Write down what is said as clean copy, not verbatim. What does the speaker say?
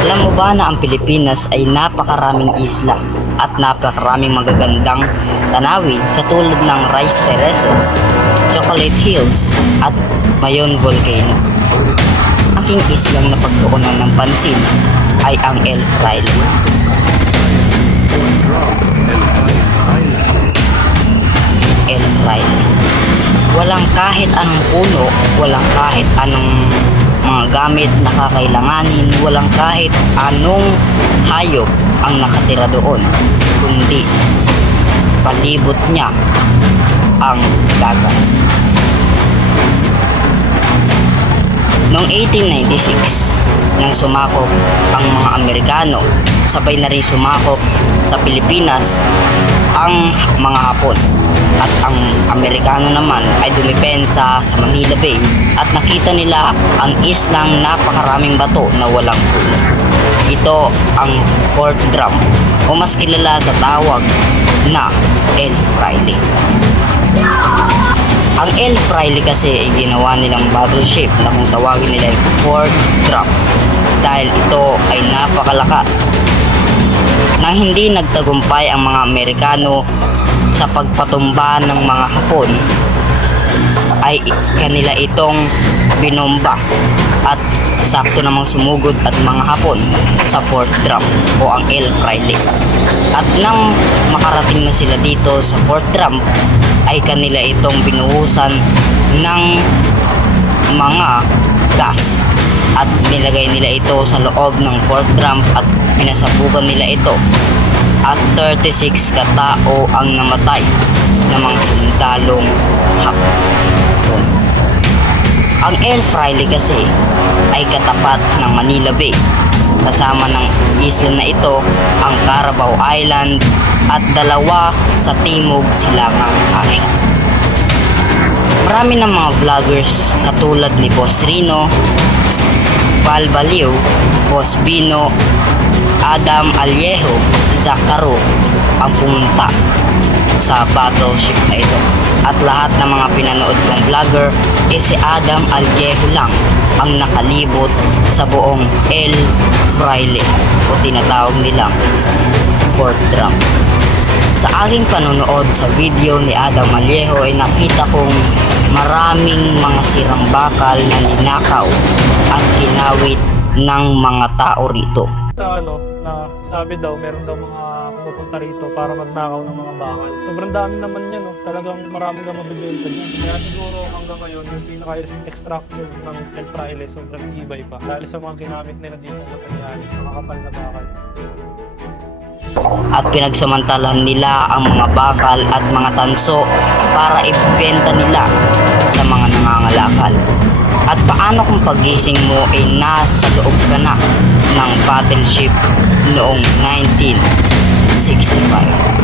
Alam mo ba na ang Pilipinas ay napakaraming isla at napakaraming magagandang tanawin katulad ng Rice Terraces, Chocolate Hills at Mayon Volcano. Aking islang napagtuunan ng pansin ay ang El Fraile. El Fraile. Walang kahit anong puno, walang kahit anong mga gamit na kakailanganin, walang kahit anong hayop ang nakatira doon, kundi palibot niya ang dagat. Noong 1896, nang sumakop ang mga Amerikano, sabay na rin sumakop sa Pilipinas ang mga Hapon. At ang Amerikano naman ay dumipensa sa Manila Bay at nakita nila ang islang napakaraming bato na walang puno. Ito ang Fort Drum o mas kilala sa tawag na El Fraile. Ang El Fraile kasi ay ginawa nilang battleship na kung tawagin nila yung Fort Drum dahil ito ay napakalakas. Nang hindi nagtagumpay ang mga Amerikano sa pagpatumba ng mga Hapon, ay kanila itong binomba at sakto namang sumugod at mga Hapon sa Fort Drum o ang El Fraile. At nang makarating na sila dito sa Fort Drum, ay kanila itong binuhusan ng mga gas at nilagay nila ito sa loob ng Fort Drum at pinasabugan nila ito at 36 katao ang namatay ng mga sundalong Hapon. Ang El Fraile kasi ay katapat ng Manila Bay. Kasama ng isla na ito ang Carabao Island at dalawa sa Timog Silangang Asya. Marami ng mga vloggers katulad ni Boss Rino, Val Baliw, Boss Bino, Adam Alyejo, Zac Caro ang pumunta sa battleship na ito. At lahat ng mga pinanood kong vlogger si Adam Alyejo lang ang nakalibot sa buong El Fraile o tinatawag nilang Fort Drum. Sa aking panonood sa video ni Adam Alyejo ay nakita kong maraming mga sirang bakal na ninakaw at ginawit ng mga tao rito. Sa na sabi daw meron daw mga pupunta rito para magnakaw ng mga bakal. Sobrang dami naman yan, no? Talagang marami kang mabibenta dyan. Kaya siguro hanggang ngayon yung pinaka-extraction ng El Fraile sobrang ibay pa dahil sa mga ginamit nila dito sa kanyari, sa makapal na bakal. At pinagsamantalahan nila ang mga bakal at mga tanso para ibenta nila sa mga nangangalakal. At paano kung pagising mo ay nasa loob ka na ng battleship noong 1965?